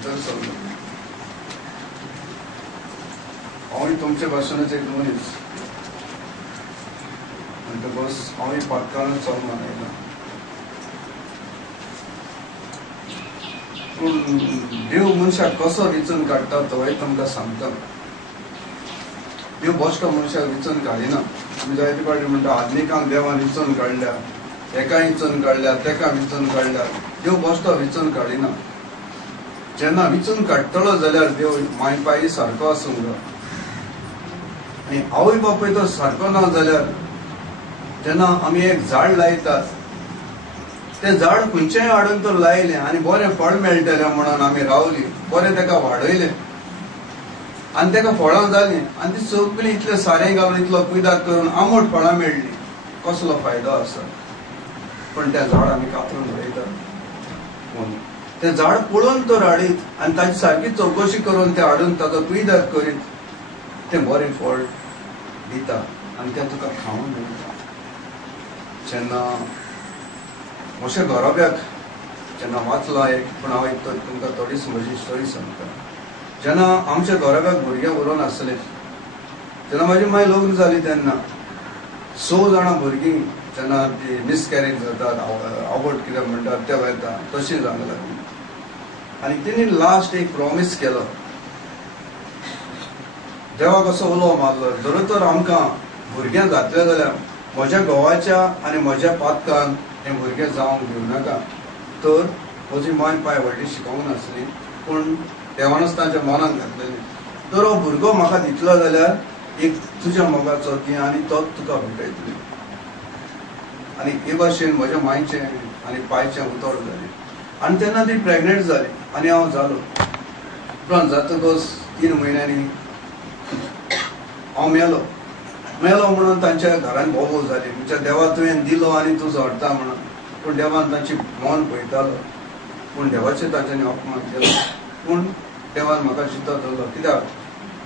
भितर सरलो हांवूय तुमचे भाशेनाचे एक मनीस म्हणटकच हांवूय पातकाळांत चलना आयला पूण देव मनशाक कसो विचून काडटा तोय तुमकां सांगता देव बश्ट मनशाक विचून काडिना आमी जायते फावटी म्हणटा आदनिकांक देवान विचून काडल्या एका विचून काडल्या तेका विचून काडल्या देव बश्ट विचून काडिना जेन्ना विचून काडटलो जाल्यार देव माय पायी सारको आसूंक जाय आनी आवय बापूय तो सारको ना जाल्यार जेन्ना आमी एक झाड लायतात तें झाड खंयचेंय हाडून तर लायलें आनी बरें फळ मेळटलें म्हणून आमी रावलीं बरें तेका वाडयलें आनी तेका फळां जालीं आनी ती सगळीं इतलें सारें घालून इतलो कुयदाद करून आंबट फळां मेळ्ळीं कसलो फायदो आसा पण तें झाड आमी कातरून उडयतात तें झाड पळोवन तर हाडीत आनी ताची सारकी चवकशी करून तें हाडून ताचो कुयदाद करीत तें बरें फळ दिता आनी तें तुका खावंक मेळटा जेन्ना मोशे गरोब्याक जेन्ना वाचला एक पूण हांव एक तुमकां थोडीच म्हजी स्टोरी सांगता जेन्ना आमच्या गरोब्याक भुरगें बरोवन आसलें जेन्ना म्हाजी माय लग्न जाली तेन्ना 6 जाणां भुरगीं जेन्ना ती मिसकॅरेज जातात आवट कितें म्हणटात तें वयता तशीं जावंक लागलीं आनी तिणी लास्ट एक प्रॉमीस केलो देवाक असो उलो मारलो जर तर आमकां भुरगें जातलें जाल्यार म्हज्या घोवाच्या आनी म्हज्या पातकान हें भुरगें जावंक दिवनाका तर म्हजी माय पाय व्हडली शिकोवंक नासली पूण देवानच तांच्या मनांत घातलेली तर हो भुरगो म्हाका दितलो जाल्यार एक तुज्या मोगाचो ती आनी तोच तुका भेटयतली आनी हे भाशेन म्हज्या मायचें आनी पायचें उतोड जालें आनी तेन्ना ती प्रेग्नेंट जाली आनी हांव जालो उपरांत जातकच 3 म्हयन्यांनी हांव मेलो म्हणून तांच्या घरान बोबो जाली म्हणजे देवा तुवें दिलो आनी तूं झोडटा म्हणून पूण देवान तांची मन पळयतालो पूण देवाचें तांच्यांनी अपमान केलो पूण देवान म्हाका जितो दवरलो कित्याक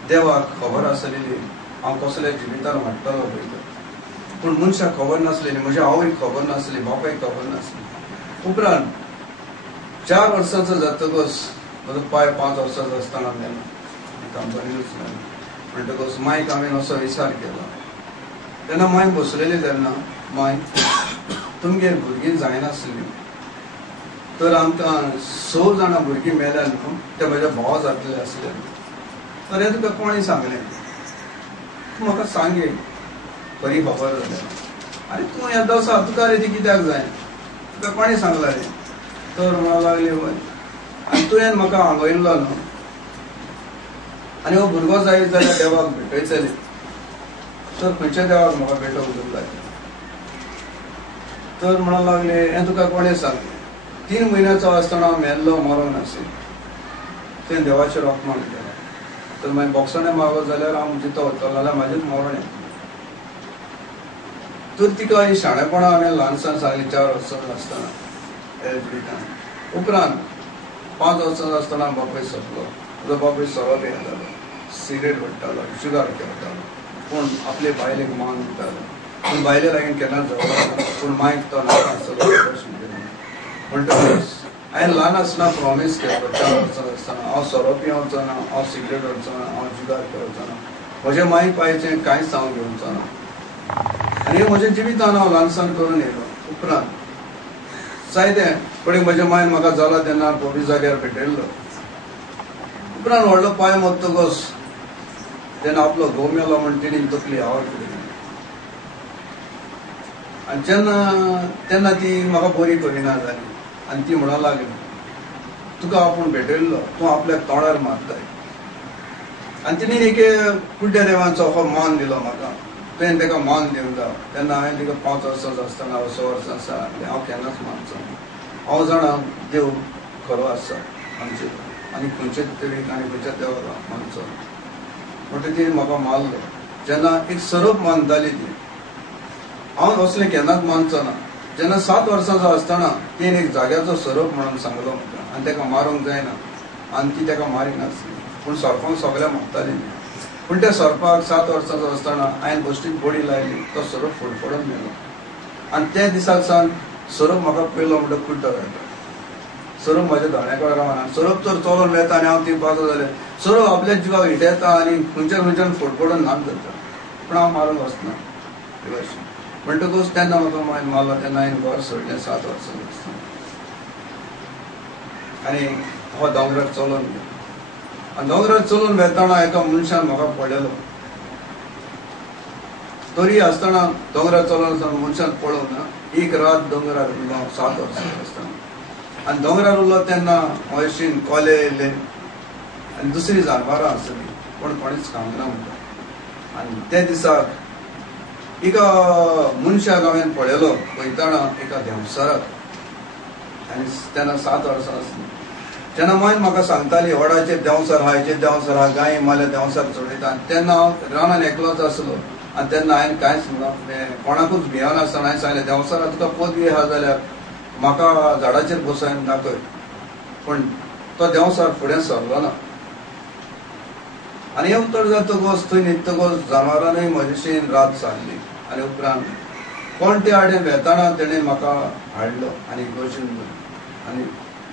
देवाक खबर आसलेली हांव कसल्या जिवितान वाडटलो पळय पूण मनशाक खबर नासलेली म्हज्या आवयक खबर नासली बापायक खबर नासली उपरांत 4 वर्सांचो जातकच म्हजो पाय 5 वर्सांचो आसतना मेलो कंपनीनूच मेलो म्हणटकच मायक हांवें असो विचार केलो तेन्ना माय बसलेली तेन्ना माय तुमगेर भुरगीं जायनासलीं तर आमकां 6 जाणां भुरगीं मेल्या न्हू ते म्हज्या भावा जातले आसले तर हें तुका कोणी सांगलें तूं म्हाका सांगे बरी खबर जाल्यार आरे तूं येदो आसा तुका रे ती कित्याक जाय तुका कोणी सांगला रे तर म्हणूंक लागली आनी तुवें म्हाका हांगयल्लो न्हू आनी हो भुरगो जायत जाल्यार देवाक भेटयतले तर खंयच्या देवाक म्हाका भेटोवंक जाय तर म्हणूंक लागले हें तुका कोणें सांगलें 3 म्हयन्याचो आसतना मेल्लो मरो नासलो तें देवाचेर अपमान केलो तर मागीर बोक्साणें मागो जाल्यार हांव जितो वतलो जाल्यार म्हाजेच मरण येता तर तिका ही शाणेपणां हांवें ल्हानसान सांगली 4 वर्सांचो आसतना उपरांत 5 वर्सांचो आसतना बापूय सोंपलो म्हजो बापूय सरोप येतालो सिगरेट वडटालो शुगर घेतालो पूण आपले बायलेक मान दितालो पूण बायले लागीं केन्ना जवळ पूण मायक तो नासलो म्हणटकच हांवें ल्हान आसतना प्रॉमीस केलो 4 वर्सांचो आसतना हांव सरोप येवचो ना हांव सिगरेट व्हरचो ना हांव जुगार करचो ना म्हज्या माय पायचें कांयच हांव घेवचो ना आनी म्हज्या जिवितान हांव ल्हानसान करून येयलो उपरांत जायतें पण म्हज्या मायन म्हाका जाला तेन्ना पोलीस जाग्यार भेटयल्लो उपरांत व्हडलो पांय मोडटकच तेन्ना आपलो घोव मेलो म्हण तिणें तकली आवड केली आनी तेन्ना ती म्हाका बरी करिना जाली आनी ती म्हणूंक लागली तुका आपूण भेटयल्लो तूं आपल्याक तोंडार मारताय आनी तिणें एक कुड्ड्या देवांचो हो मान दिलो म्हाका तुवें ताका मान दिवंक जाय तेन्ना हांवें तिका 5 वर्सांचो आसतना 6 वर्सां आसा हांव केन्नाच मानचो हांव जाणा देव खरो आसा आमचे आनी खंयचे तरी आनी खंयच्या देवाक मानचो म्हणटकीर तिणें म्हाका मारलो जेन्ना एक सरोप मानताली ती हांव असलें केन्नाच मानचो ना जेन्ना 7 वर्सांचो आसतना तिणें एक जाग्याचो सरोप म्हणून सांगलो म्हाका आनी ताका मारूंक जायना आनी ती ताका मारिनासली पूण सरपांक सगळ्या मागताली पूण त्या सरपाक 7 वर्सांचो आसतना हांवें गोश्टीक बडी लायली तो सरोप फडफडून मेलो आनी त्या दिसाक सावन सरोप म्हाका पयलो म्हणटा कुड्डो घातलो सरप म्हाज्या दोळ्याकडे रावना सरप तर चलोन येता आनी हांव ती पास जालें सरप आपल्या जिवाक हिटयता आनी खंयच्यान फोडफोडून नाक जाता पूण हांव मारून वचना म्हणटकूच तेन्ना म्हाका मागीर मारलो तेन्ना हांवें घर सोडलें 7 वर्सां आसतना आनी हो दोंगरार चलोन गेलो आनी दोंगरार चलोन वेताना एका मनशान म्हाका पळयलो तरी आसतना दोंगरार चलोन आसतना मनशान पळोवन एक रात दोंगरार उरलो 7 वर्सां आसतना आनी दोंगरार उरलो तेन्ना अशें कोले येयले आनी दुसरी जानवरां आसलीं पूण कोणीच खावंक ना म्हणटा आनी ते दिसाक एका मनशाक हांवें पळयलो वयताना एका देंवसराक आनी तेन्ना 7 वर्सां आसलीं तेन्ना मागीर म्हाका सांगताली व्हडाचेर देंवसर आहा हेचेर देंवसर आहा गाय मारल्या देंवसर चडयता आनी तेन्ना हांव रानान एकलोच आसलो आनी तेन्ना हांवें कांयच कोणाकूच भियोनासतना हांवें सांगलें देंवसरा तुका पदवी आहा जाल्यार म्हाका झाडाचेर बसोवन दाखय पूण तो देंवसर फुडें सरलो ना आनी हें उतर जातकच थंय न्हिदतकच जनावरांनूय म्हजेशीन रात सारली आनी उपरांत कोण ते आडेन वेताना तेणें म्हाका हाडलो आनी बसून आनी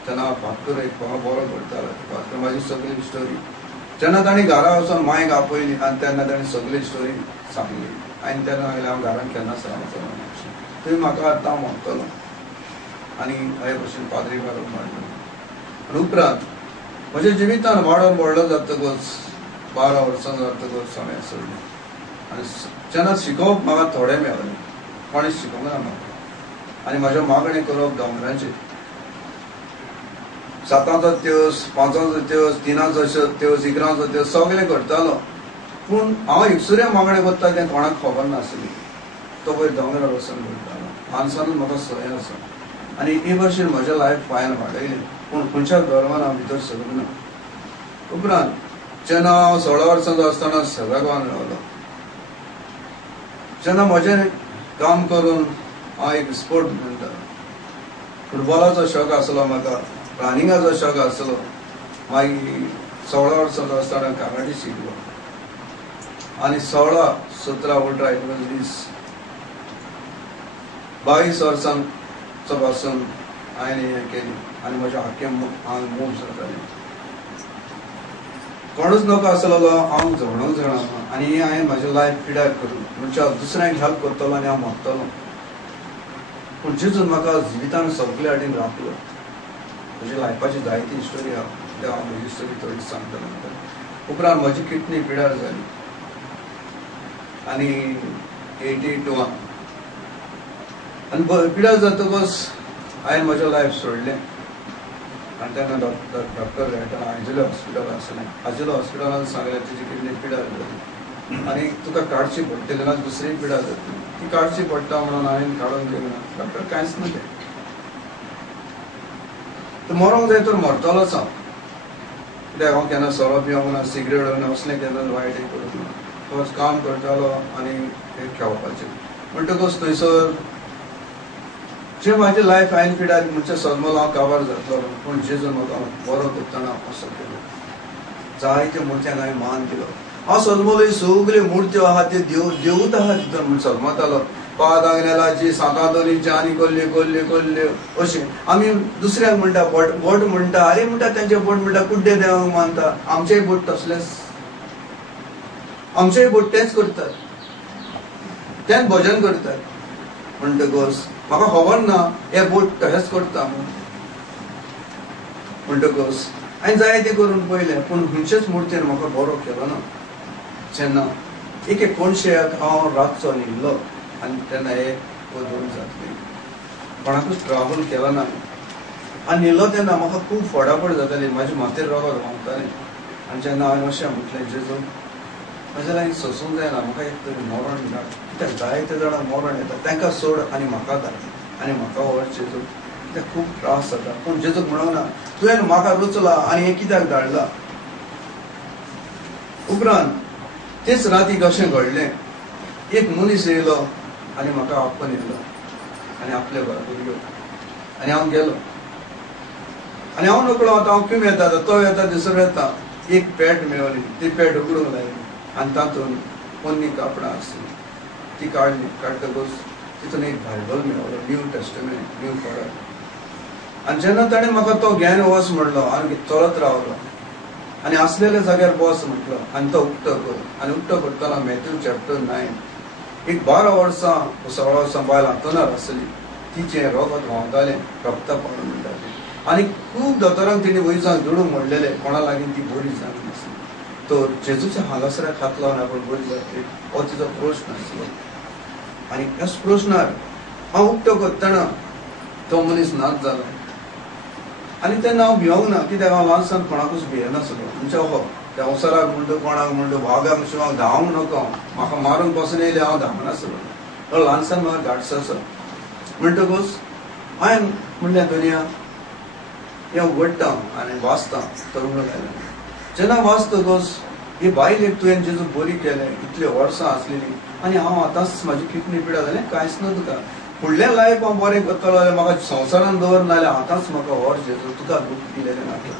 तेन्ना भाकर एक म्हाका बरो करतालो भाकर म्हाजी सगळी स्टोरी जेन्ना ताणें घरा वचून मायक आपयली आनी तेन्ना ताणें सगळी स्टोरी सांगली आनी तेन्ना सांगलें हांव घरान केन्ना रावचो ना थंय म्हाका आतां म्हणटलो आनी हे भशेन पाद्री बारोवप मांडलो आनी उपरांत म्हज्या जिवितान वाडोन व्हडलो जातकच 12 वर्सां जातकच हांवें सोडलें आनी जेन्ना शिकोवप म्हाका थोडें मेळ्ळें कोणेंच शिकोवंक ना म्हाका आनी म्हाजें मागणें करप दोंगराचेर 7चो तेवस 5चो तेवस 3चो तेवस 11चो तेवस सगळें करतालो पूण हांव एकसुऱ्या मागणें करता तें कोणाक खबर नासली तो पळय दोंगरार वचून करतालो माणसानूच म्हाका संय आसा आनी हे भशेन म्हजें लायफ हांवें वाडयलें पूण खंयच्या धर्मान हांव भितर सरूंक ना उपरांत जेन्ना हांव 16 वर्सांचो आसतना सभागांवान रावलो जेन्ना म्हजें काम करून हांव एक स्पोर्ट म्हणटा फुटबॉलाचो शौक आसलो म्हाका रनिंगाचो शौक आसलो मागीर 16 वर्सांचो आसतना कराटे शिकलो आनी 16-17 उलट्रा 22 वर्सांचो पासून हांवें हें केलें आनी म्हजें आख्खें आंग मूव जातालें कोणूच नोको आसलो हांव जवळूंक जाणा आनी हें हांवें म्हजें लायफ पिड्यार करून म्हणजे दुसऱ्यांक हेल्प करतलो आनी हांव मरतलो पूण जेजून म्हाका जिवितान सगळे आडेन राखलो म्हज्या लायफाची जायती स्टोरी आहा ते हांव म्हजी स्टोरी थोडी सांगतलो उपरांत म्हजी किडनी पिड्यार जाली आनी 82 आनी पिड्यार जातकच हांवें म्हजें लायफ सोडलें आनी तेन्ना डॉक्टर मेळटा आंजलो हॉस्पिटल आसलें आंजलो हॉस्पिटलान सांगलें तुजी किडनी पिड्यार जाली आनी तुका काडची पडटली ना दुसरी पिड्यार जातली ती काडची पडटा म्हणून हांवें काडून दिली ना डॉक्टर कांयच ना तें मरोंक जाय तर मरतलोच हांव कित्याक हांव केन्ना सोरो पिवंक ना सिगरेट घेवन असलें केन्ना वायट करूंक ना तोच काम करतालो आनी खेळपाचें म्हणटकच थंयसर जे म्हाजें लायफ हांवें पिड्यार म्हणजे सजमल हांव काबार जातलो पूण जेजून म्हाका बरो करतना असो केलो जायत्यो मुर्त्यांक हांवें मान दिलो हांव सजमल सगल्यो मुर्त्यो आहा त्यो देवूच आहा तितून म्हूण सजमतालो पाद आंगनेलाची सातांदोलीची आनी कोल्ल्यो कोल्ल्यो कोल्ल्यो अशें आमी दुसऱ्यांक म्हणटा बोट म्हणटा आरे म्हणटा तेंचे बोट म्हणटा कुड्डे देवाक मानता आमचेय बोट तसलेच आमचेय बोट तेंच करतात तेंच भजन करतात म्हणटकच म्हाका खबर ना हे बोट तशेंच करता म्हणटकच हांवें जायतें करून पळयलें पूण खंयचेच मुर्तेन म्हाका बरो केलो ना जेन्ना एक कोणशेक हांव रातचो न्हिदलो आनी तेन्ना 1 वा 2 जातली कोणाकूच ट्राबल केलो ना आनी न्हिदलो तेन्ना म्हाका खूब फोडाफड जाताली म्हाजे माथेर रगत व्हांवतालें आनी जेन्ना हांवें अशें म्हटलें जेजू म्हज्या लागीं सोंसूंक जायना म्हाका एक तरी मरण धाड कित्याक जायते जाणां मरण येता तांकां सोड आनी म्हाका धाड आनी म्हाका व्हर जेजू कित्याक खूब त्रास जाता पूण जेजूक म्हणूंक ना तुवें म्हाका रुचला आनी हें कित्याक धाडला उपरांत तेच रातीक अशें घडलें एक मनीस येयलो आनी म्हाका आपण येयलो आनी आपले बरोबर घेवन आनी हांव गेलो आनी हांव नकळो आतां हांव खंय येता तो येता दिसर येता एक पॅट मेळ्ळी ती पॅट उगडूंक लायली आनी तातूंत पोन्नी कापडां आसलीं ती काडली काडटकच तितून एक बायबल मेळ्ळो न्यू टेस्टमेंट न्यू कोरान आनी जेन्ना ताणें म्हाका तो घेवन वच म्हणलो आनी चलत रावलो आनी असलेल्या जाग्यार बस म्हटलो आनी तो उक्तो कर आनी उक्तो करतना मॅथ्यू चॅप्टर 9 एक 12 वर्सां 16 वर्सां बायल हातोनार आसली तिचें रगत व्हांवतालें रक्ता पडून म्हणटालें आनी खूब दोतोरांक तिणें वयजावन धुडून म्हणलेलें कोणा लागीं ती बरी जावंक नासली तो जेजूच्या हांगासराक हात लावन आपण बरी जातली हो तिचो प्रश्न आसलो आनी ह्याच प्रश्नार हांव उक्तो करतना तो मनीस नाच जालो आनी तेन्ना हांव भिवंक ना कित्याक हांव ल्हानसान कोणाकूच भियेनासलो म्हणजे हो संवसाराक म्हणटा कोणाक म्हणटा भागाक शिवाय हांव धांवंक नका म्हाका मारून पासून येयले हांव धांवनासलो तो ल्हानसान म्हाका धाडस आसा म्हणटकूच हांवें म्हणलें दुनिया हें उगडटा आनी वाचता तरुण लायलें जेन्ना वाचतकच ही बायल एक तुवें जेजू बरी केलें इतली वर्सां आसलेली आनी हांव आतांच म्हाजी किडनी पिड्या जालें कांयच ना तुका फुडलें लायफ हांव बरें करतलो जाल्यार म्हाका संवसारान दवर नाल्यार आतांच म्हाका व्हर जेजू तुका दूख दिलेलें नाका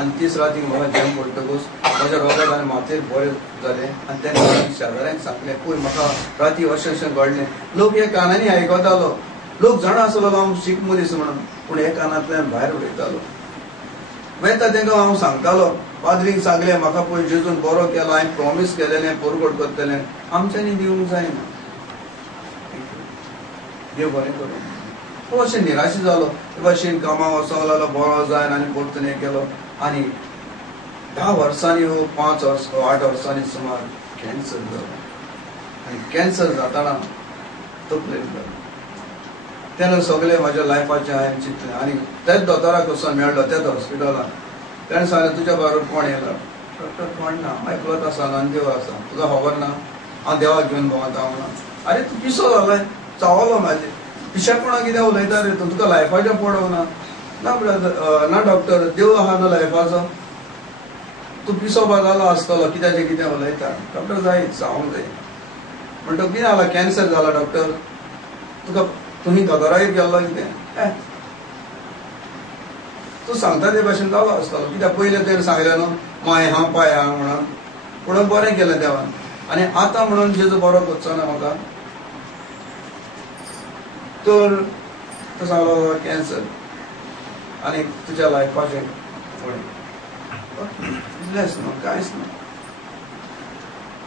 आनी तीस रातीक म्हाका जेम पडटकच म्हज्या रोगाक आनी माथेर बरें जालें आनी तेन्ना शेजाऱ्यांक सांगलें पळय म्हाका राती अशें अशें घडलें लोक हे कानांनी आयकतालो लोक जाणा आसलो हांव शीक मनीस म्हणून पूण हे कानांतल्यान भायर उडयतालो वयता तांकां हांव सांगतालो पाद्रीक सांगलें म्हाका पळय जेजून बरो केलो हांवें प्रॉमीस केलेलें परगट करतलें आमच्यांनी दिवंक जायना देव बरें करूं तो अशें निराशी जालो ते भाशेन कामाक वचोंक लागलो बरो जायन आनी परतून हें केलो आनी 10 वर्सांनी 5 वर्स 8 वर्सांनी सुमार कॅन्सर जालो आनी कॅन्सर जाताना तकलेर जालो तेन्ना सगळें म्हाज्या लायफाचें हांवें चिंतलें आनी तेच दोतोराक वचून मेळ्ळो तेच हॉस्पिटलान ताणें सांगलें तुज्या बरोबर कोण येयला डॉक्टर कोण ना आयकलोत आसा नांदेव आसा तुका खबर ना हांव देवाक घेवन भोंवता म्हणून आरे तूं पिसो जालो चावलो म्हाजें पिशापणां कितें उलयता रे तूं तुका लायफाचें पडोवना ना ब्रदर ना डॉक्टर देव आहा न्हू लायफाचो तूं पिसोवपा जालो आसतलो कित्याचें कितें उलयता डॉक्टर जाय जावंक जाय म्हणटा कितें जाला कॅन्सर जाला डॉक्टर तुका तुमी दोतोरागेर गेल्लो कितें तूं सांगता ते भाशेन जालो आसतलो कित्याक पयलें तेणें सांगलें न्हू माय हांव पांय हांव म्हणून पूण बरें केलें देवान आनी आतां म्हणून जेजू बरो करचो ना म्हाका तर तो सांगलो कॅन्सर आनी तुज्या लायफाचें फुडें इतलेंच न्हू कांयच ना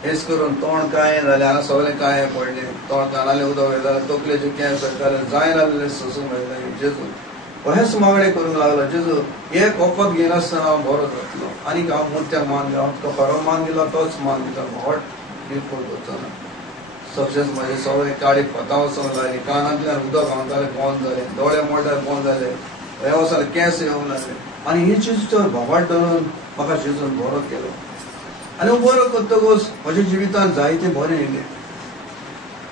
हेच करून तोंड कांय जालें हांगा सगळें कांय पडलें तोंड कानालें उदक येतालें तकलेचें कॅन्सर जालें जाय नासलें सोसूंक मेळटालें जेजू अहेंच मागणें करूंक लागलो जेजू एक वखद घेनासतना हांव बरो जातलो आनीक हांव मुर्त्याक मान दिलो हांव तुका खरो मान दिलो तोच मान दिता व्हड बिलकूल करचो ना सक्सेस म्हाजे सगळें काळी पतां वचोंक लागलीं कानांतल्यान उदक व्हांवतालें बंद जालें दोळे मोडटाले बंद जाले हे वचोन केंस येवंक लागले आनी ही चीज तर भोवाट धरून म्हाका जेजून बरो केलो आनी बरो करतकच म्हज्या जिवितांत जायतें बरें येयलें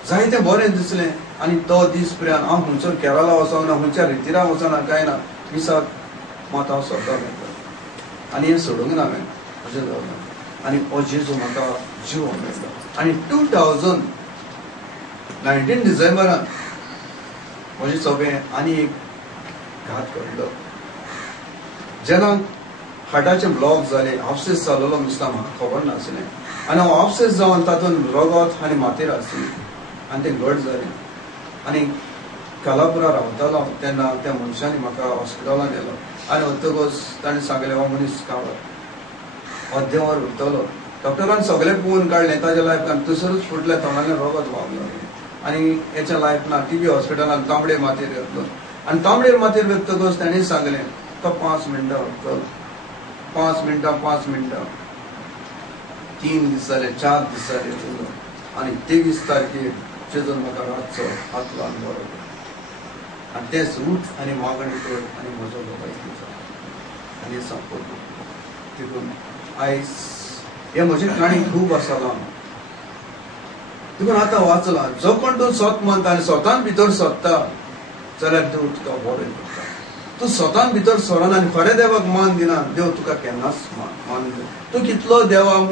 जायतें बरें दिसलें आनी तो दीस पर्यंत हांव खंयसर केरळा वचोंक ना खंयच्या रितीराक वचना कांय ना दिसाक मात हांव स्वता मेळटा आनी हें सोडूंक ना हांवें अशें जालें आनी हो जेजू म्हाका जीव मेळ्ळो आनी 2019 डिसेंबरान म्हजें सगळें आनी एक घात घडलो जेन्ना हार्टाचे ब्लॉक जाले आपसेस जालोलो दिसता म्हाका खबर नासलें आनी हांव आपसेस जावन तातूंत रगत आनी माथेर आसली आनी तें घट जालें आनी कालापुरा रावतालो तेन्ना त्या मनशांनी म्हाका हॉस्पिटलांत गेलो आनी वतकच ताणें सांगलें हो मनीस कावत अर्देवर उरतलो डॉक्टरान सगळें पळोवन काडलें ताच्या लायफान थंयसरूच फुटल्या तोंडांतल्यान रगत व्हांवक लागलें आनी हेच्या लायफान टीबी हॉस्पिटलान तांबडे माथेर घेतलो आनी तांबडेर माथेर घेतकच ताणें सांगलें तो 5 मिनटां उरतलो 5 मिनटां 3 दीस जाले 4 दीस जाले आनी 23 तारखेर जेजून म्हाका रातचो हात लावन बरो आनी तेंच उठ आनी मागणी कर आनी म्हजो बाबायकी जा आनी संपलो देखून आयज हे म्हजी काणी खूब आसला देखून आतां वाचलां जो कोण तूं स्वत मानता आनी स्वतान भितर सोदता जाल्यार देव तुका बरें करता तूं स्वतान भितर सोडना आनी खरें देवाक मान दिना देव तुका केन्नाच मान दिना तूं कितलो देवाक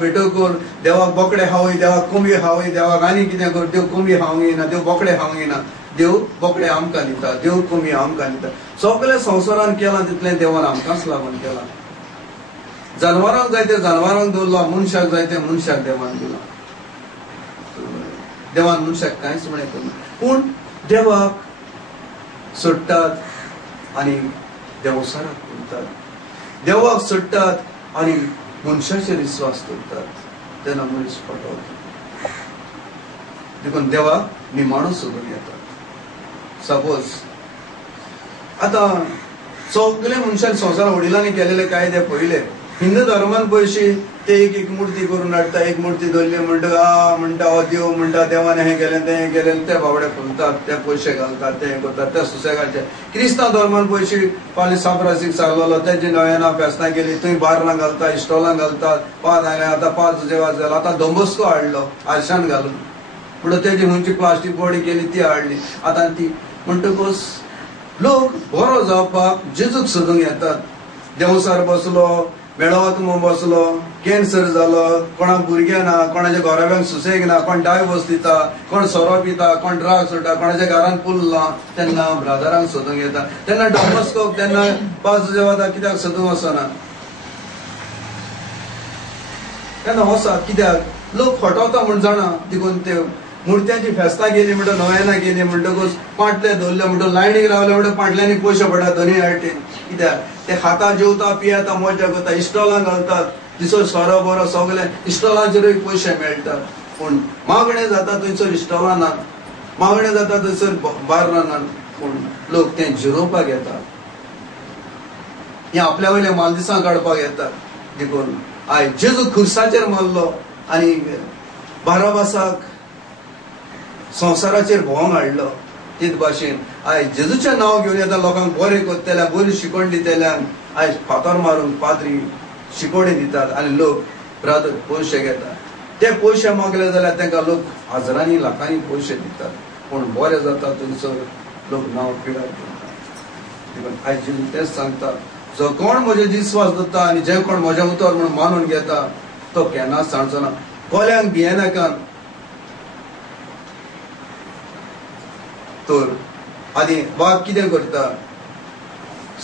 भेटो कर देवाक बोकडे खावय देवाक कोंबी खावय देवाक आनी कितें कर देव कोंबी खावंक येना देव बोकडे खावंक येना देव बोकडे आमकां दिता देव कोंबी आमकां दिता सगळें संवसारान केलां तितलें देवान आमकांच लागून केलां जानवरांक जाय तें जानवरांक दवरलां मनशाक जाय तें मनशाक देवान दिलां देवान मनशाक कांयच म्हळें करना पूण देवाक सोडटात आणि देवसाराक उरतात, देवाक सोडटात आणि मनशाचेर विश्वास दवरतात तेन्ना मनीस फटवता. देखून देवाक निमाणो सोदून येतात. सपोज आता सगळे मनशान संवसार वडिलांनी केलेले कायदे पयले. हिंदू धर्मान पयशी ते एक मूर्ती करून हाडटा, एक मूर्ती दवरली म्हणटा हो देव म्हणटा, देवाने हे केलें तें केलें, ते बाबडे फुलतात, ते पयशे घालतात, ते करतात, ते सुसेगाचे. क्रिस्तांव धर्मान पयशी फाल्यां साप्रासीक सांगलेलो तेजे नव्याना फेस्तां केली, थंय बारलां घालतात, इस्टॉलां घालतात, पांच आयले आतां पांच देवाच जाला. आतां दोंबस्को हाडलो आरशान घालून, म्हणून तेजी खंयची प्लास्टीक बॉडी केली ती हाडली. आतां ती म्हणटकूच लोक बरो जावपाक जेजूक सोदूंक येतात. देवसार बसलो, मेळोवत बसलो, कॅन्सर जालो, कोणाक भुरगें ना, कोणाच्या घोराब्यांक सुसेग ना, कोण डायवोर्स दिता, कोण सोरो पिता, कोण ड्रग्स सोडटा, कोणाच्या घरान पूल ना, तेन्ना ब्रादरांक सोदूंक येता. तेन्ना डॉमस्कोक तेन्ना पांच देवाता कित्याक सोदूंक वचना? तेन्ना वसात. कित्याक लोक फटवता म्हूण जाणा. देखून ते मुर्त्यांची फेस्तां गेली म्हणटा, नव्याना गेली म्हणटकूच पांटले दवरले म्हणटा, लायनीक रावले म्हणटा पांटल्यांनी पयशे पडटा दोनूय आयटीन. कित्याक ते खाता जेवता पियेता मजा करता, इस्टॉलां घालतात, दिसो सोरो बरो सगळे इस्टॉलांचेरूय पयशे मेळटात. पूण मागणें जाता थंयसर इस्टॉलां ना, मागणें जाता थंयसर बारलां ना. पूण लोक तें जिरोवपाक येतात, हें आपल्या वयल्या मालदिसां काडपाक येतात. देखून आयज जेजू खुर्साचेर मारलो आनी बाराबासाक संवसाराचेर भोवंक हाडलो. तेच भाशेन आयज जेजूचें नांव घेवन येता, लोकांक बरें करतल्या, बरी शिकवण दितल्यान आयज फातर मारून पाद्री शिकवणी दितात आनी लोक ब्रादर पयशे घेतात. ते पयशे मागले जाल्यार तांकां लोक हजारांनी लाखांनी पयशे दितात. पूण बरें जाता थंयसर लोक नांव पिड्यार करतात. आयज जेजू तेंच सांगता, जो कोण म्हजे विस्वास दवरता आनी जे कोण म्हज्या उतर म्हणून मानून घेता तो केन्नाच सांगचो ना. कोल्यांक भियेनाकान तर आनी वाघ कितें करता?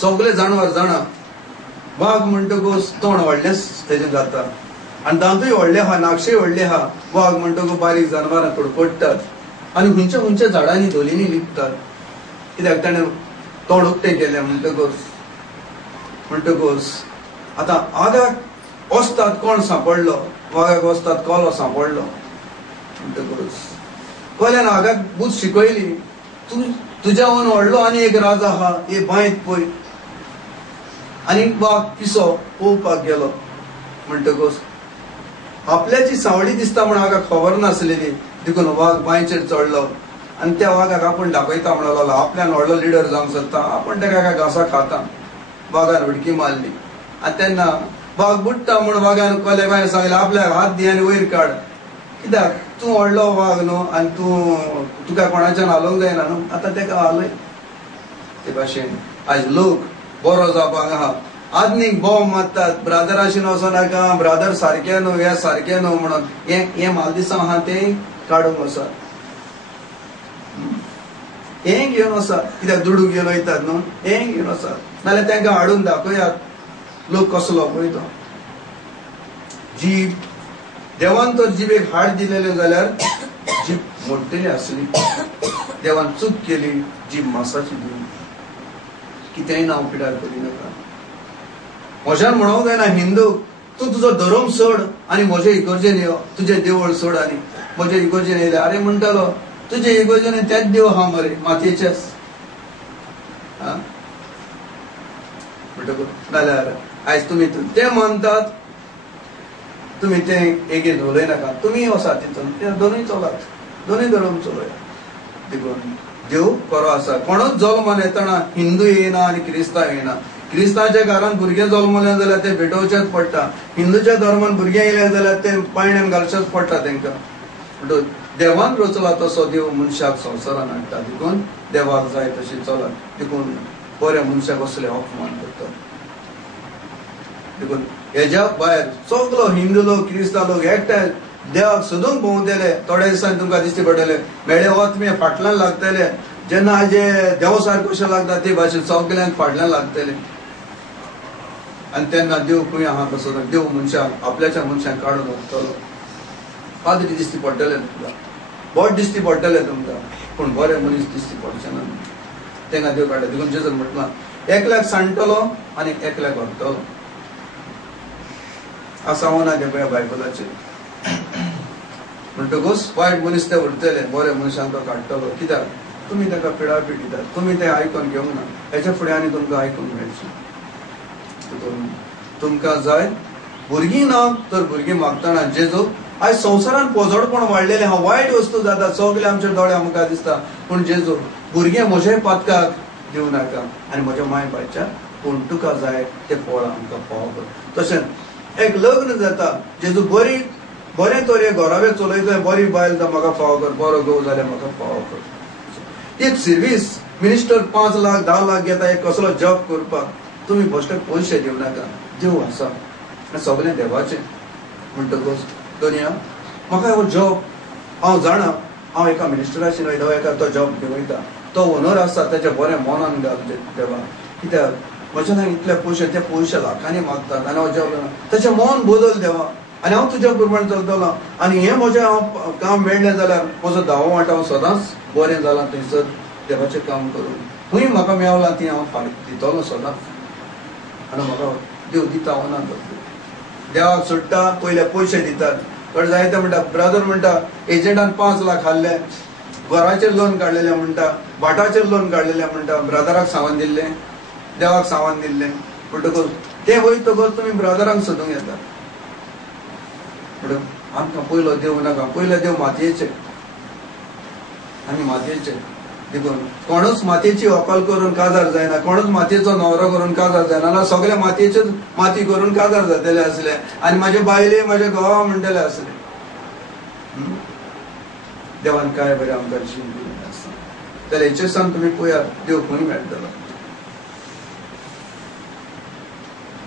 सगळे जानवर जाणा. वाघ म्हणटकूच तोंड व्हडलेंच तेजें जाता आनी दांतूय व्हडले आहा, नाक्षय व्हडले आहा. वाघ म्हणटकूच बारीक जानवरां कडकडटात आनी खंयच्या खंयच्या झाडांनी धोलींनी लिपतात. कित्याक ताणें तोंड उक्तें केलें म्हणटकूच आतां आगाक वचतात कोण सांपडलो, वाघाक वचतात कोलो सांपडलो म्हणटकूच कोल्यान आगाक बूद शिकयली, तुज्या वून व्हडलो आनी एक राजा आहा, हे बांयत पळय. आनी वाघ पिसो पळोवपाक गेलो म्हणटकूच आपल्याची सावळी दिसता म्हण हाका खबर नासलेली. देखून वाघ बांयचेर चडलो आनी त्या वाघाक आपूण दाखयता म्हणून लागलो आपल्यान व्हडलो लिडर जावंक सोदता. आपूण तेका घासां खाता. वाघान उडकी मारली आनी तेन्ना वाघ बुडटा म्हूण वाघान कोल्या बायन सांगलें आपल्याक हात दी आनी वयर काड. कित्याक तूं व्हडलो वाघ न्हू आनी तुका कोणाच्यान हालोवंक जायना न्हू. आतां तेका हालय. ते भाशेन आयज लोक बरो जावपाक आहा, आदनीक बोव मारतात, ब्रादराशी वचनाका, ब्रादर सारके न्हू, हे सारके न्हू म्हणून. हे मालदिसां आहा तें काडूंक वचत, हें घेवन वचत. कित्याक दुडू घेवन वयतात न्हू, हें घेवन वचत. नाल्यार तांकां हाडून दाखयात लोक कसलो पळय तो. जीब देवान तर जिबेक हाड दिलेले जाल्यार जीब मोडटली आसली. देवान चूक केली, जीब मांसाची दिली. कितेंय नांव पिड्यार करिनाका. म्हज्यान म्हणूंक जायना हिंदूक तूं तुजो धर्म सोड आनी म्हजे इगर्जेन यो, तुजें देवळ सोड आनी म्हजे इगर्जेन येयले. आरे म्हणटालो तुजे इगर्जेन तेच देव आहा मरे मातयेचेच. म्हणटकूच नाल्यार आयज तुमी ते मानतात, तुमी ते एकेन उलयनाका. तुमी वसात तितून, ते दोनूय चलात, दोनूय धर्म चलयात. देखून देव बरो आसा. कोणूच जल्मान येतना हिंदू येयना आनी क्रिस्तांव येयना. क्रिस्तांच्या घरान भुरगें जल्मलें जाल्यार ते भेटोवचेच पडटा. हिंदूच्या धर्मान भुरगें येयलें जाल्यार ते पायण्यान घालचेच पडटा तांकां. म्हणटूच देवान रचला तसो देव मनशाक संवसारान हाडटा. देखून देवाक जाय तशी चलत. देखून बऱ्या मनशाक असले अपमान करतात. देखून हेज्या भायर सगलो हिंदू लोक क्रिस्तांव लोक एकठांय देवाक सोदूंक भोंवतले. थोड्या दिसांनी तुमकां दिश्टी पडटले मेळे वतमे फाटल्यान लागतले. जेन्ना हाजे देवसार कशें लागता ते भाशेन सगल्यांक फाटल्यान लागतले. आनी तेन्ना देव खंय आहा कसो देव मनशाक आपल्याच्या मनशाक काडून व्हरतलो. पाद्री दिश्टी पडटले तुमकां, बोट दिश्टी पडटले तुमकां, पूण बरे मनीस दिश्टी पडचे ना. तांकां देव काडटा. देखून जेजून म्हटलां एकल्याक सांडटलो आनी एकल्याक व्हरतलो असा ना ते पळय बायबलाचेर. म्हणटकूच वायट मनीस ते उरतले, बरे मनशांक तो काडटलो. कित्याक तुमी ताका पिडापी दितात, तुमी ते आयकून घेवंक ना. हेच्या फुडें आनी तुमकां आयकूंक मेळचें. तुमकां जाय भुरगीं ना तर भुरगीं मागतना जेजू आयज संवसारान पोजोडपण वाडलेलें हा वायट वस्तू जाता, सगळे आमचे दोळे आमकां दिसता. पूण जेजू भुरगे म्हजे पातकाक दिवं नाका आनी म्हज्या माय बायच्या पूण तुका जाय ते फळ आमकां फावो कर. तशेंच एक लग्न जाता, जेजू बरे तरे घोरावे चलयता, बरी बायल म्हाका फावो कर, बरो घोव जाल्यार म्हाका फावो कर. एक सर्वीस मिनिस्टर 5 लाख 10 लाख घेता एक कसलो जॉब करपाक, तुमी बेश्टे पयशे दिवं नाका. देव आसा सगळें देवाचें. म्हणटकूच दुनिया म्हाका हो जॉब हांव जाणा, हांव एका मिनिस्टराची वयता, एका तो जॉब घेवन वयता, तो ओनर आसा ताच्या बरें मनान घाल देवा. कित्याक म्हज्यान इतले पयशे ते पयशे लाखांनी मागतात आनी हांव जॉब घेना, ताचें मन बदल देवा आनी हांव तुज्या प्रमाण चलतलो. आनी हें म्हजें हांव काम मेळ्ळें जाल्यार म्हजो धावो वांटो हांव सदांच बरें जालां थंयसर देवाचें काम करून. खंय म्हाका मेवलां ती हांव फारीक दितलो सदांच आनी म्हाका देव दिता ना. देवाक सुट्टा पयले पयशे दितात, पण जायते म्हणटा ब्रदर म्हणटा एजंटान 5 लाख हाडले, घराचेर लोन काडलेले म्हणटा, भाटाचेर लोन काडलेले म्हणटा, ब्रदराक सामान दिल्लें, देवाक सामान दिल्लें. म्हणटकूच ते वयतकच तुमी ब्रदरांक सोदूंक येता. म्हणून आमकां पयलो देव नाका, पयलो देव मातयेचे. आमी मातयेचे देखून कोणूच मातयेची व्हंकल करून काजार जायना, कोणूच मातयेचो न्हवरो करून काजार जायना. ना सगळे मातयेचेच माती करून काजार जातले आसले आनी म्हाजे बायले म्हाजे घोवा म्हणटले आसले. देवान काय बरें आमकां जीव दिल्लें आसा. जाल्यार हेचे सान तुमी पळयात देव खंय मेळटलो.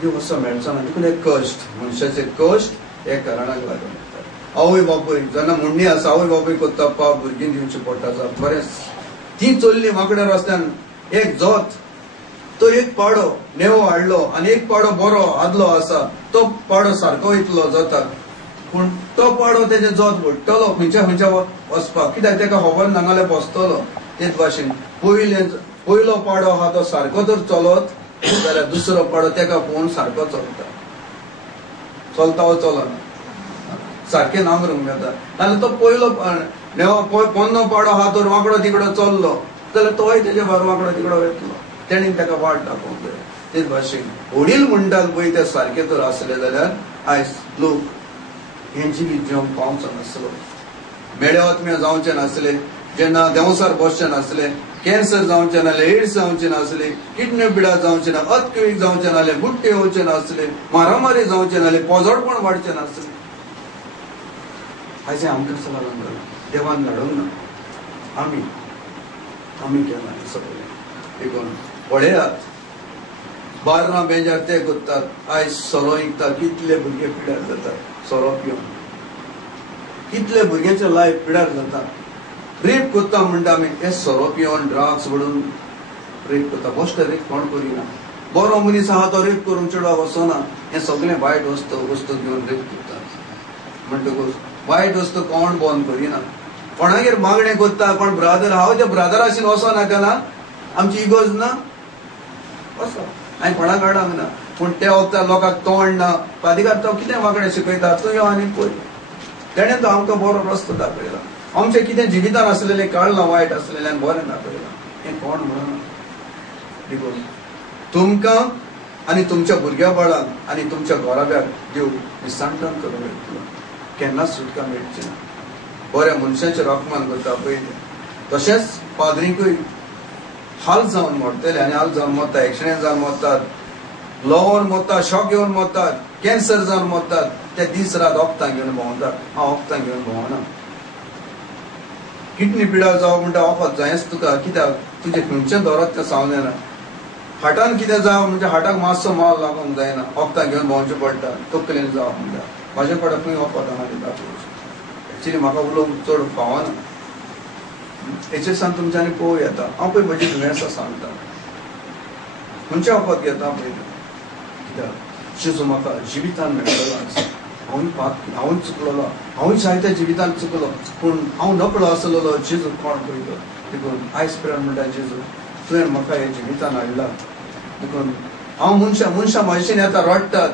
देव असो मेळचो ना. देखून एक कश्ट, मनशाचे कश्ट हे कारणाक लागून आवय बापूय जेन्ना म्हणणी आसा, आवय बापूय कोत्ता पाप भुरगीं दिवची पडटा बरें. ती चल्ली वांकड्या रस्त्यान एक जोत, तो एक पाडो नेवो हाडलो आनी एक पाडो बरो आदलो आसा, तो पाडो सारको वयतलो जोताक, पूण तो पाडो तेजे जोत भोडटलो खंयच्या खंयच्या वचपाक, कित्याक तेका खबर ना जाल्यार बसतलो. तेच भाशेन पयलो पाडो आहा तो सारको जर चलत जाल्यार दुसरो पाडो तेका पळोवन सारको चलता. चलता वो चलना, सारकें नांग करूंक जाता. नाल्यार तो पयलो पोन्नो पाडो आहा तो वांकडो तिकडो चल्लो जाल्यार तोय तेजे भायर वांकडो तिकडो वयतलो. तेणीन ताका वाट दाखोवंक जाय. तेच भाशेन वडील म्हणटात पळय ते सारके जर आसले जाल्यार आयज लोक हें जिवीत जिवंक पावचो नासलो, मेळ्यावत्म्या जावचे नासले, जेन्ना देंवसार बसचे नासले, कॅन्सर जावचे नासले, एड्स जावचे नासले, किडनी पिडा जावचे ना, अर्थक्वेक जावचे नासले, बुट्टे येवचे नासले, मारामारी जावचे नासले, पोजोडपण वाडचे नासले. आयज आमकां कसो लागून जालें? देवान घडोवंक ना, आमी केलां सगळें. देखून पळयात बार्रां बेजार ते कोत्तात, आयज सोरो विकतात, कितले भुरगे पिड्यार जातात सोरो पिवन, कितले भुरग्यांचे लायफ पिड्यार जाता. रेप कोत्ता म्हणटा आमी, हे सोरो पिवन ड्रग्स व्हडून रेप कोत्ता. बेश्टे रेप कोण करिना. बरो मनीस आहा तो रेप करूंक चेडवा वचना. हें सगळें वायट वस्तू घेवन रेप करतात. म्हणटकूच वायट वस्तू कोण बंद करिना. कोणागेर मागणें कोत्ता, कोण ब्रदर हांव त्या ब्रदराशीन वचो नाका ना, आमची इगोज ना वचो, हांवें कोणाक हाडूंक ना. पूण त्या वखदार लोकांक तोंड ना, पादिकार तो कितें वांकडें शिकयता तूं यो आनी पळय. तेणें तो आमकां बरो रस्तो दाखयला. आमचें कितें जिवितान आसलेलें काडलां वायट आसलेलें आनी बरें दाखयलां. हें कोण म्हणना. देखून तुमकां आनी तुमच्या भुरग्या बाळांक आनी तुमच्या घोराब्याक देव विसांतन करूंक येतलो. केन्नाच सुटका मेळची ना. बऱ्या मनशाचेर अपमान करता पळय तशेंच पाद्रीकूय हाल जावन मरतले आनी हाल जावन मरता, एक्सिडेंट जावन मरतात, लोवन मरतात, शॉक येवन मरतात, कॅन्सर जावन मरतात. ते दीस रात वखदां घेवन भोंवतात. हांव वखदां घेवन भोंवना. किडनी पिड्यार जावं म्हणटा वखद जायच तुका, कित्याक तुजें खंयचें दोरत तें सांगूं जायना. हार्टान कितें जावं म्हणजे हार्टाक मातसो माल लागूंक जायना, वखदां घेवन भोंवचें पडटा. तकलेन जावं म्हणटा म्हाजे कडेन खंय वखद आहा दाखोवचें. एक्चुली म्हाका उलोवंक चड फावना. हेचेर सान तुमच्यांनी पळोवं येता. हांव पळय म्हजी दुयेंसां सांगता, खंयचें वखद घेता पळय. कित्याक जेजू म्हाका जिवितान मेळटलो आसा. हांवूय चुकलोलो, हांवूय जायत्या जिवितान चुकलो, पूण हांव नकळो आसलेलो जेजू कोण पळयलो. देखून आयज पर्यंत म्हणटा जेजू तुवें म्हाका हे जिवितान हाडला, देखून हांव मनशां म्हयशेन येता रडटात.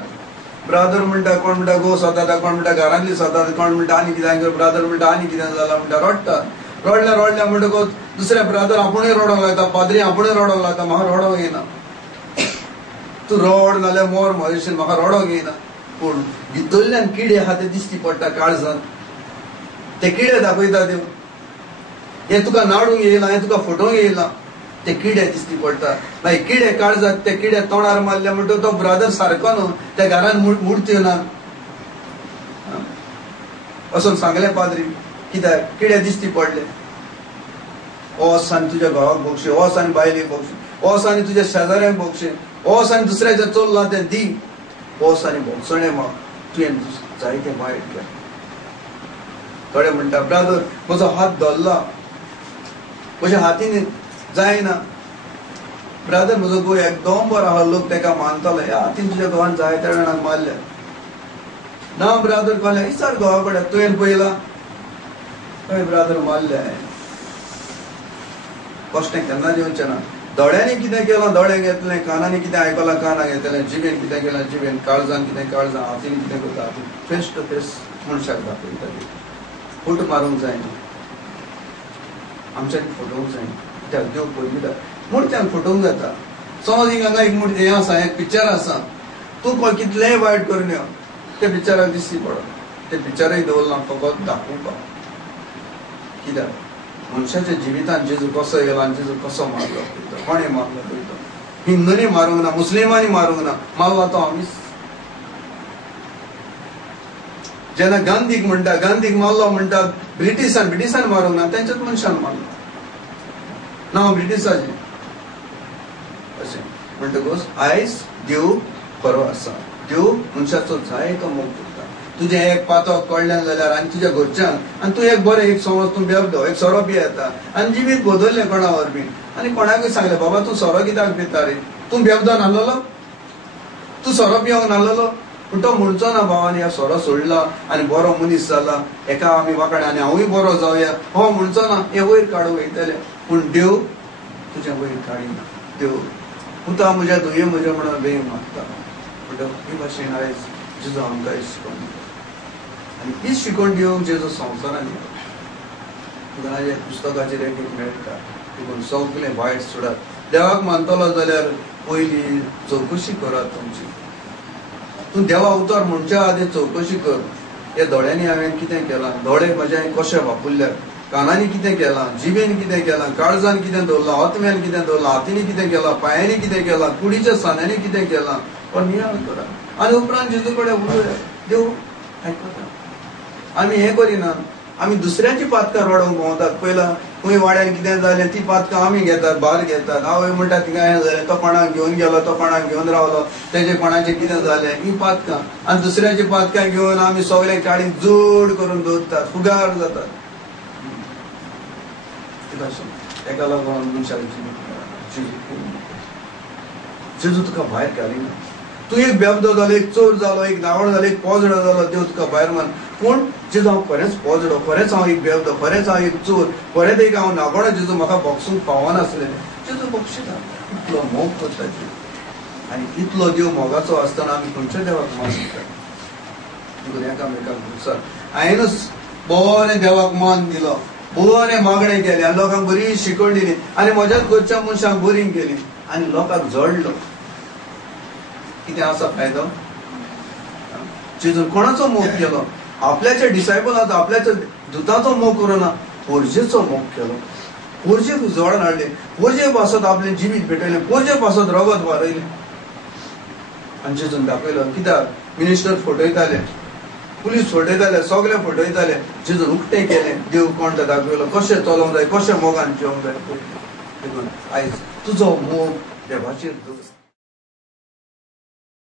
ब्रादर म्हणटा, कोण म्हणटा गो सोदाता, कोण म्हणटा घरांतली सोदाता, कोण म्हणटा आनी कितें कर, ब्रादर म्हणटा आनी कितें जालां म्हणटा रडटात. रडल्या म्हणटकूच दुसऱ्या ब्रादर आपुणूय रडोंक लागता, पाद्री आपुणूय रडोंक लागता. म्हाका रडोंक येना. तूं रड नाल्यार मोर म्हयशेन, म्हाका रडोंक येना. पूण भितरल्यान किडे आहा ते दिश्टी पडटा काळजान. ते किडे दाखयता देव. हे तुका नाडूंक येयला, हे तुका फटोवंक येयला, ते किडे दिश्टी पडटा. मागीर किडे काळजात, ते किडे तोंडार मारले म्हणटकूच तो ब्रादर सारको न्हू, त्या घरान मुर्त्यो ना असोन सांगले पाद्री. कित्याक किडे दिश्टी पडले. ओसानी तुज्या घोवाक बोगशे, ओसानी बायलेक बोगशे, ओसानी तुज्या शेजाऱ्यांक बोगशे, ओसानी दुसऱ्याचें चल्लां तें दी, ओसानी बोगसणे माग, तुवें जायतें वायट केलें. थोडे म्हणटा ब्रादर म्हजो हात धरला, म्हज्या हातीन जायना. ब्रादर म्हजो घोव एकदम बरो आहा, लोक तेका मानतले. ह्या हातीन तुज्या घोवान जायत्या जाणांक मारल्या. ना ब्रादर कहलें विचार घोवा कडेन, तुवें पळयला? हय ब्रादर मारल्या. कश्टें केन्ना जेवचें ना. दोळ्यांनी कितें केलां दोळ्यांक घेतलें, कानांनी कितें आयकलां कानाक घेतलें, जिबेन कितें केलां जिबेन, काळजान कितें काळजां, हातीन कितें करता हातीन. फेस टू फेस मनशाक दाखयता. फूट मारूंक जायना, आमच्यांनी फटोवंक जायना. कित्याक देव पळयता. मुर्त्यांक फटोवंक जाता. समज हांगा एक मुर्ती हें आसा, एक पिक्चर आसा, तूं कितलेंय वायट करून यो, ते पिक्चराक दिश्टी पडना. ते पिक्चरय दवरलां फकत दाखोवपाक. कित्याक मनशाच्या जिवितान जेजू कसो येयलो आनी जेजू कसो मारलो पळयता. कोणें मारलो पळयता. हिंदूंनी मारूंक ना, मुस्लिमांनी मारूंक ना, मारलो तो आमीच. जेन्ना गांधीक म्हणटा, गांधीक मारलो म्हणटा, ब्रिटिशान मारूंक ना, तेंच्याच मनशान मारलो. नांव ब्रिटिशाचें अशें म्हणटकूच आयज देव बरो आसा. देव मनशाचो जायतो मोग करता. तुजें एक पातक कळ्ळें जाल्यार आनी तुज्या घरच्यान, आनी तूं एक बरें, एक समज तूं बेवलो, एक सोरो पियेता आनी जिवीत बदल्लें कोणा वरवीं, आनी कोणाकूय सांगलें बाबा तूं सोरो कित्याक पिता रे, तूं बेवदो नासलोलो, तूं सोरो पियोंक नासलोलो. पूण तो म्हणचो ना भावानी ह्या सोरो सोडला आनी बरो मनीस जाला, एका आमी वांकडे आनी हांवूय बरो जावया, हो म्हणचो ना. हे वयर काडूंक वयतले. पूण देव तुजें वयर काडिना. देव पुता म्हज्या धुये म्हज्या म्हणून बेग मागता. म्हणटकूच हे भाशेन आयज जेजू आमकां शिकोवन दिता. आनी हीच शिकोवन दिवंक जेजू संवसारान येता. पुस्तकाचेर एक मेळटा, देखून सगळें वायट सोडात. देवाक मानतलो जाल्यार पयलीं चवकशी करात तुमची. तूं देवा उतर म्हणच्या आदी चवकशी कर. हे दोळ्यांनी हांवें कितें केलां, दोळे म्हजे कशे वापरल्यात, कानांनी कितें केलां, जिबेन कितें केलां, काळजान कितें दवरलां, आत्म्यान कितें दवरलां, हातींनी कितें केलां, पांयांनी कितें केलां, कुडीच्या सान्यांनी कितें केलां, पण नियाळ करा. आनी उपरांत जेजू कडेन उलोवया. देव आयकता. आमी हें करिना, आमी दुसऱ्याची पातकां रडोवंक भोंवतात. पयला खंय वाड्यान कितें जालें ती पातकां आमी घेतात, भार घेतात. आवय म्हणटा थिंगा हें जालें, तो कोणाक घेवन गेलो, तो कोणाक घेवन रावलो, तेजें कोणाचें कितें जालें, ही पातकां. आनी दुसऱ्याची पातकां घेवन आमी सगळें काडीन जोड करून दवरतात, फुगार जातात. एका लागून मनशाक जेजू तुका भायर घालिना. तूं एक बेबदो जालो, एक चोर जालो, एक नावड जालो, एक पोजडो जालो, देव तुका भायर मान. पूण जेजू हांव खरेंच पोजडो, खरेंच हांव एक बेबदो, खरेंच हांव एक चोर, खरेंच एक हांव नागोडो, जेजू म्हाका बोगसूंक पावनासलें. जेजू बक्षिता. इतलो मोग करता देव. आनी इतलो देव मोगाचो आसतना आमी खंयच्या देवाक मान दितात. देखून एकामेकाक विचार. हांवेंनूच बरें देवाक मान दिलो, बरें मागणें केलें, आनी लोकांक बरी शिकवण दिली, आनी म्हज्याच घरच्या मनशांक बरी केली, आनी लोकांक जडलो. कितें आसा फायदो? जेजून कोणाचो मोग केलो? आपल्याच्या डिसायपलाचो, आपल्याच्या दुताचो मोग करूना, पोरजेचो मोग केलो. पोरजेक जोडून हाडले, पोरजे पासत आपलें जिवीत भेटयलें, पोरजे पासत रगत वारयलें. आनी जेजून दाखयलो. कित्याक मिनिस्टर फटयताले, पुलीस फटयताले, सगळे फटयताले. जेजून उक्तें केलें. देव कोण तें दाखयलो, कशें चलोवंक जाय, कशें मोगान जिवंक जाय. देखून आयज तुजो मोग देवाचेर दवर.